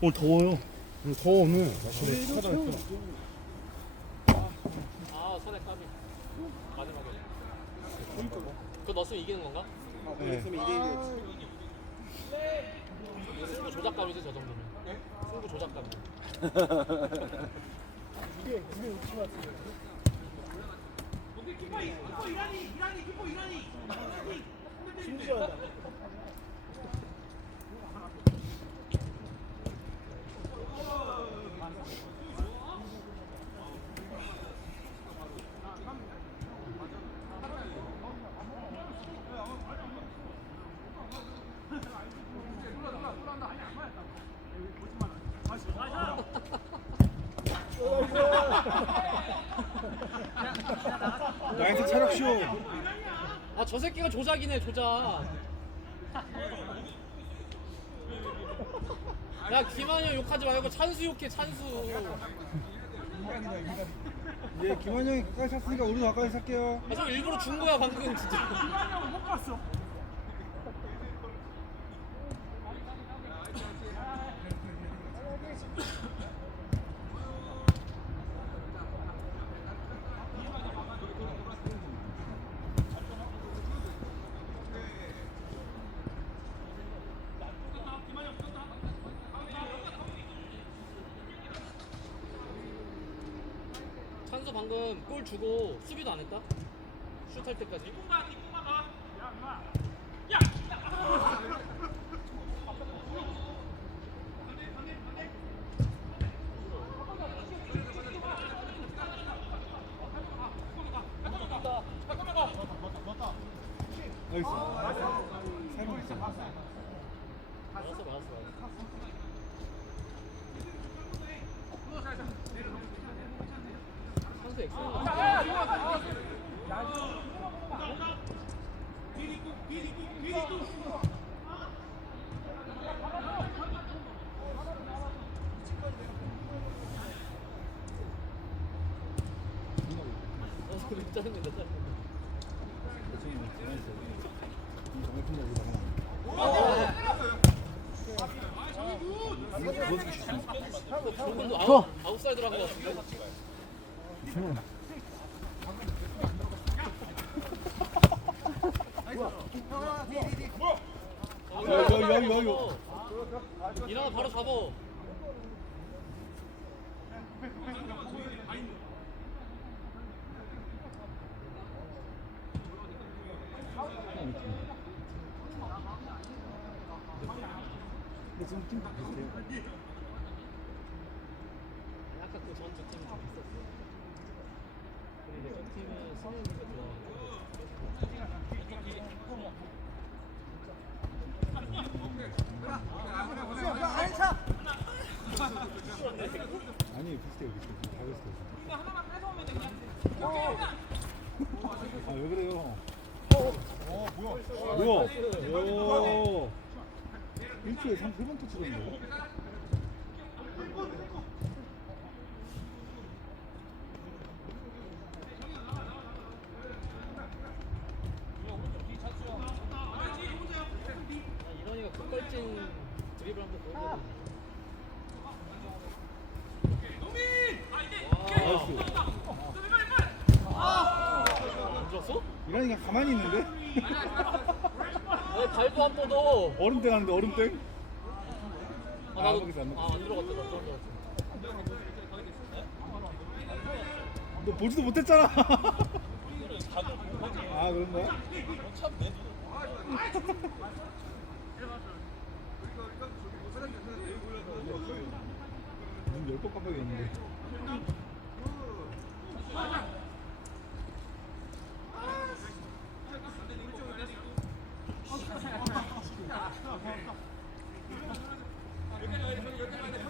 오늘 더워요. 더워 오늘. 날씨 차가웠어. 아 선에 까비 마지막에 그거 넣었으면 이기는 건가? 네. 승부 조작감이지 저 정도면 승부 조작감 나이트 차력쇼. 아 저 새끼가 조작이네 조작 야 김한영 욕하지 말고 찬수 욕해 찬수 예, 김환영이 가까이 샀으니까 우리도 가까이 살게요. 아저 일부러 준 거야 방금 진짜 찬수 방금 골 주고 수비도 안 했다 슛 할 때까지 나이스. 새로 있어. 맞았어 맞았어 맞았어 찬수 엑셀 어, 짜증낸다 짜증낸다 조금도 아웃, 아웃사이드로 한것 같은데 어, 여, 여, 여, 여, 여. 이나가 바로 잡어 근데 비슷해요. 아까 그 전주 팀이 좀 있었어 그리고 저 팀은 승현이가 좋아하고 아니 비슷해요 비슷해요 다 비슷해요 이거 하나만 뺏어오면 그냥 아왜 그래요? 어 뭐야? 뭐야? 오 일주일에 3번 터치던데 아, 이런이가 급발진 드리블 한번 보여줘야 나이스 안 좋았어? 이란이가 가만히 있는데? 아니 발도. 안 뻗어 얼음땡 하는데 얼음땡? 아, 아, 나도 거기서 안 아, 안 들어갔다 나 들어갔다. 너 보지도 못했잖아. 아 그런 거야? 눈 열번 깜빡이었는데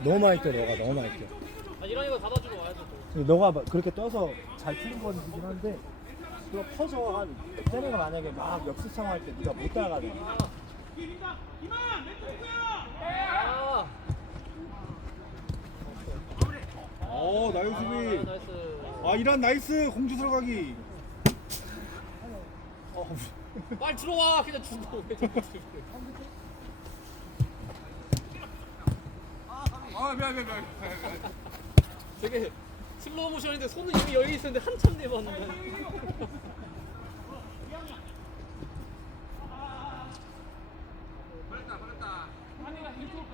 너무 많이 뛰어 너가 너무 많이 뛰어. 아 와야지 또. 근데 너가 막 그렇게 떠서 잘 뛰는 건이긴 한데 그거 퍼져 한 쟤네가 만약에 막 역습상 할때 네가 못 따라가잖아 아, 어 나유 아 수비. 나이스. 아 이란 나이스. 공주 들어가기. 어, 빨리 들어와. 그냥 준다고 왜 자꾸 들어오래. 아 미안 미안 미안. 되게 슬로우 모션인데 손은 이미 여기 있었는데 한참 뒤에 봤는데 버렸다 버렸다. 영동이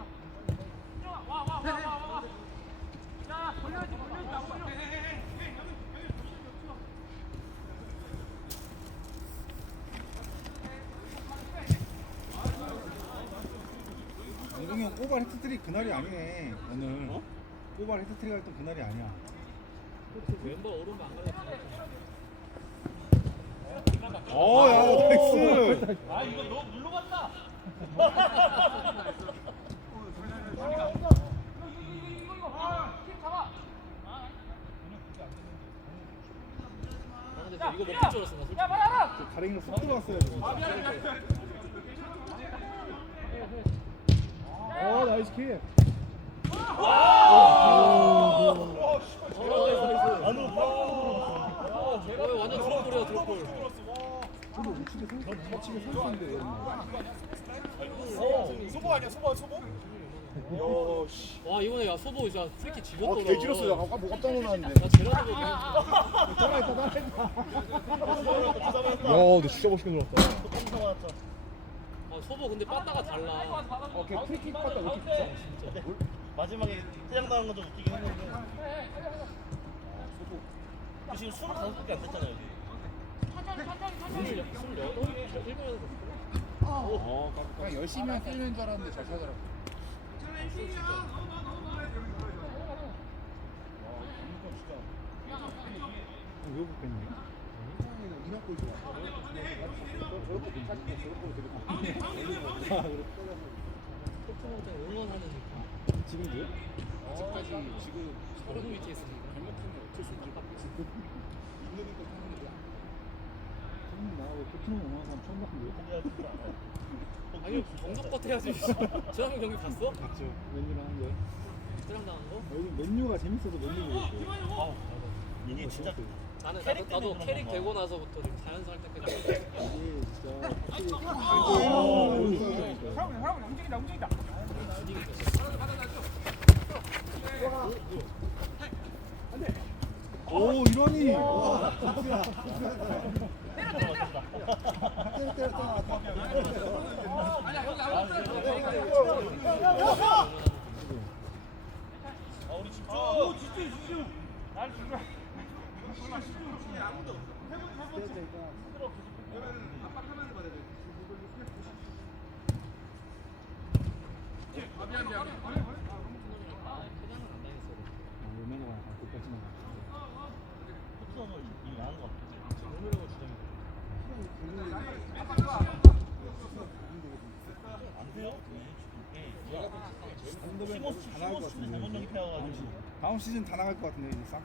형 꼬발 헤트트릭 그날이 아니네 오늘 어? 꼬발 헤트트릭 했던 그날이 아니야 멤버 오른발 안 갈라 어야 나이스 아 이거 너 물로 갔다. 아 이거 먹힐 줄 알았어 나 솔직히 가랭이로 쏙 들어갔어야지 진짜 어 나이스 킥 어, 완전 소보 소보? 와 이번에 야 소보 진짜 프리킥 지렸더라 개 길었어 야 아까 뭐 깜짝 놀랐는데 나 제라도 따라했다 따라했다 야너 진짜 멋있게 놀았다 아 소보 근데 빠따가 달라. 어 걔 프리킥 봤다 왜 이렇게 진짜 마지막에 퇴장 당한 건 좀 웃기긴 했는데 그 지금 25밖에 안 됐잖아요 여기. 스물 스물여덟 일본에서 어 그냥 열심히 한 게임인 줄 알았는데 잘 찾아라 왜 붙겠니? 이나골 좋아. 저렇게 좀 사진 저렇게 되게 바뀌네. 토트넘장 응원하는 느낌 지금도요? 아직까지 지금 서른 밑에 있습니다 처음 나하고 토트넘 응원하는 사람 처음 봤는데. 아니 정석껏 해야지 저랑 경기 봤어? 맞죠. 맨유랑 한 거요? 퇴장 당한 거? 요즘 맨유가 재밌어서 맨유 보겠어요. 이게 진짜 나는 캐릭 나도, 나도 때문에 캐릭 되고 나서부터 좀 때까지 이게 진짜 확실히. 사람 사람 움직인다 움직인다. 오 이러니. 와, 진짜. 퇴 다 나갈 것 시모스 같은데. 잘못 영입해와가지고 다음 시즌 다 나갈 것 같은데 이제 싹.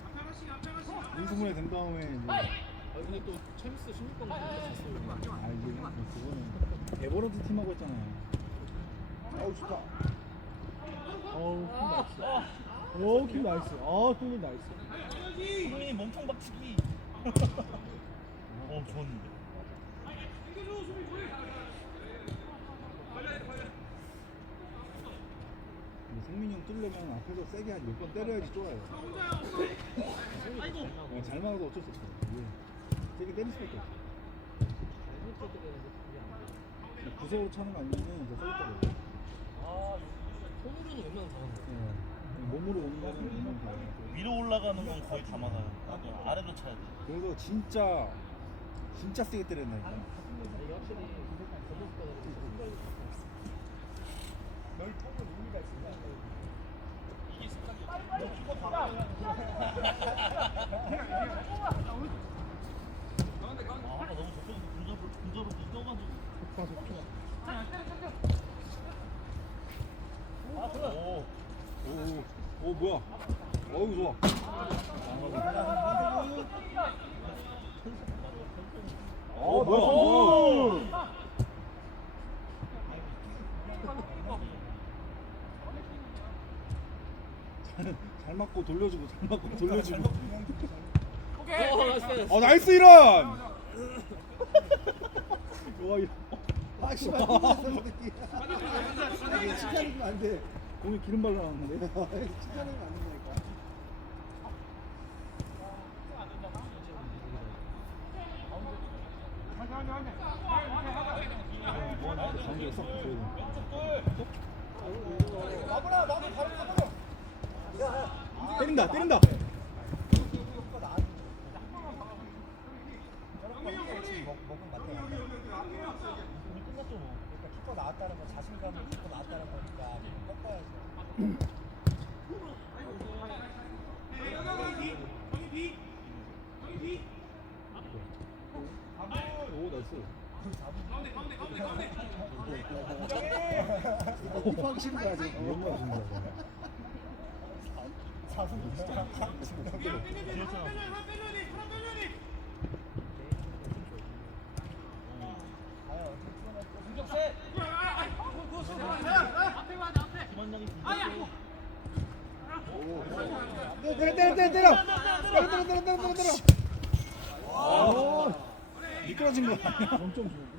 인수분해 된 다음에 이제. 아 근데 또 챔스 16강 갔어 아 이게 그거는 에버런트 팀하고 했잖아요. 아우 좋다. 어우 킥 나이스. 어우 킥 나이스. 아킥 나이스. 손흥민이 몸통 박치기. 어 좋았는데. 성민이 형 뚫려면 앞에서 세게 한몇번 때려야지 좋아요. 어, 잘 막아도 어쩔 수 없어. 이 게 세게 때릴 수밖에 없어. 구석으로 차는 거 아니면은 저 쏠거든. 손으로는 웬만하면 다 간다 네. 몸으로 오는 거는 웬만하면 다. 위로 올라가는 건 거의 다 막아요. 아래로 차야 돼. 그래서 진짜 진짜 세게 때렸나니까. 이게 확실히 전문가가 생각이 아 아까 너무 저쪽에서 근접을 근접을 뛰어가지고. 오. 오, 오 뭐야? 어우 좋아. 어 뭐야? 오. 잘, 잘 맞고 돌려주고 잘 맞고 돌려주고. 어 나이스 어 나이스 이런. 와, 이- 아, 씨발. 이게 칭찬이면 안 돼. 공에 기름 발라 놨는데. 칭찬이면 안 된다니까. 가운데로 쏙 줘야 돼. 나보라 나도 바로 나보라. 때린다, 때린다. 먹은 맞다. 끝났죠 뭐. 그러니까 키퍼 나왔다는 건 자신감을 키퍼 나왔다는 거니까 꺾어야죠. 오, 나이스. 하기 싫은 거야. 사수 진짜. 때려, 때려, 때려, 때려. 때려, 때려, 때려, 때려, 때려, 때려. 아, 미끄러진 거 아니야? 엄청 좋은데?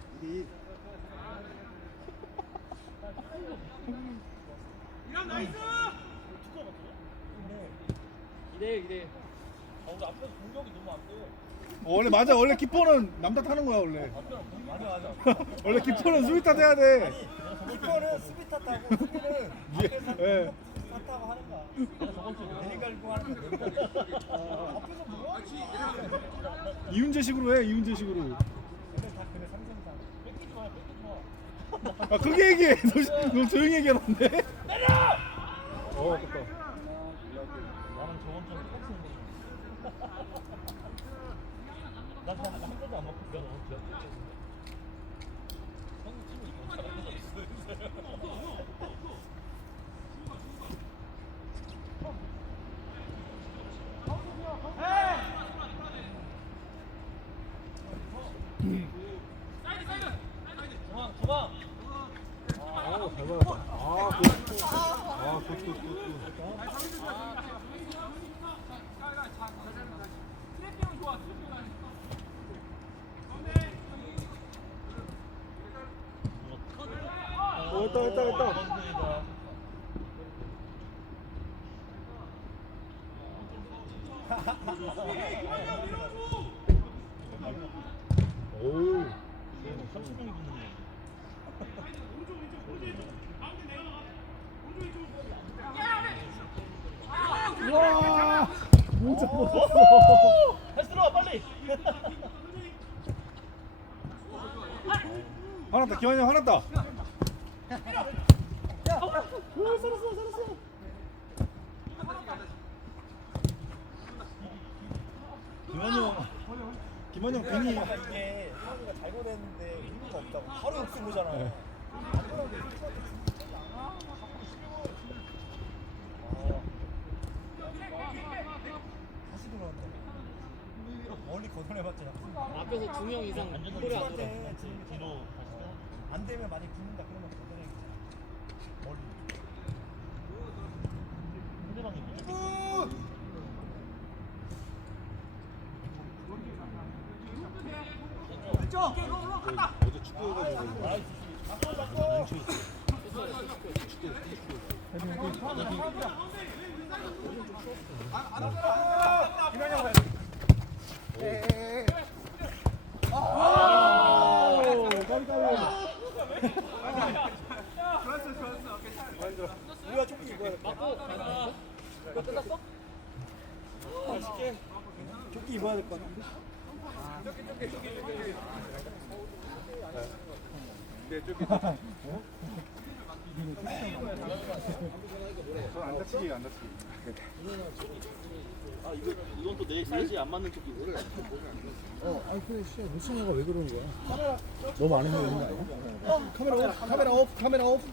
이대 이대. 아, 우리 앞에서 공격이 너무 안 돼. 어, 원래 맞아. 원래 키퍼는 남탓 하는 거야, 원래. 맞아 맞아. 원래 키퍼는 수비 탓해야 돼. 키퍼는 수비 탓하고 수비는 예, 앞에서 예. 공격 탓하고 하는 거야. 내리갈고 하는 거 내리갈고. 앞에서 뭐 하는 거야? 이윤재식으로 해, 이윤재식으로. 애들 다 그래 삼성상. 뺏기지 마, 뺏기지 마. 아, 크게 얘기해. 너, 너 조용히 얘기하는데? 때려! 어, 아깝다. 나는 저번처럼 똑같은 거. 나 그냥 한 번도 안 너무 기억해. 형 팀이 더 잘하는 중앙, 중앙. 아, 잘 받았다. 아, 굿. 아, 굿, 굿, 굿, 굿. 어, 했다, 했다, 했다. 오. 30명이 붙는 거. 와! 못 잡았어. 다시 들어와 빨리. 화났다, 기환이 형 화났다. 형, 김환이 형 괜히 이게 형이가 잘못했는데 의미가 없다고 바로 욕쓰 보잖아. 네 들어왔다. 멀리 걷어내봤자 앞에서 두 명 이상 안전한 소리 안 들어. 팀한테 지금 뒤로. 안 되면 많이 붙는다 그러면 걷어내겠잖아. 멀리. 상대방이 무조건 어제 축구 해가지고 눈치 있어. 아, 깜짝이야. 우리가 조금 입어야 돼. 맞고 가나? 이거 끝났어? 조끼 입어야 될 저안 다치게 안 다치게. 아 이거 이건 또 내 사이즈에 안 맞는 쪽이 왜? 어, 아니 근데 진짜 루치네가 왜 그러는 거야? 너무 안 그런 거 아니야? 카메라 오프, 카메라 오프, 카메라 오프.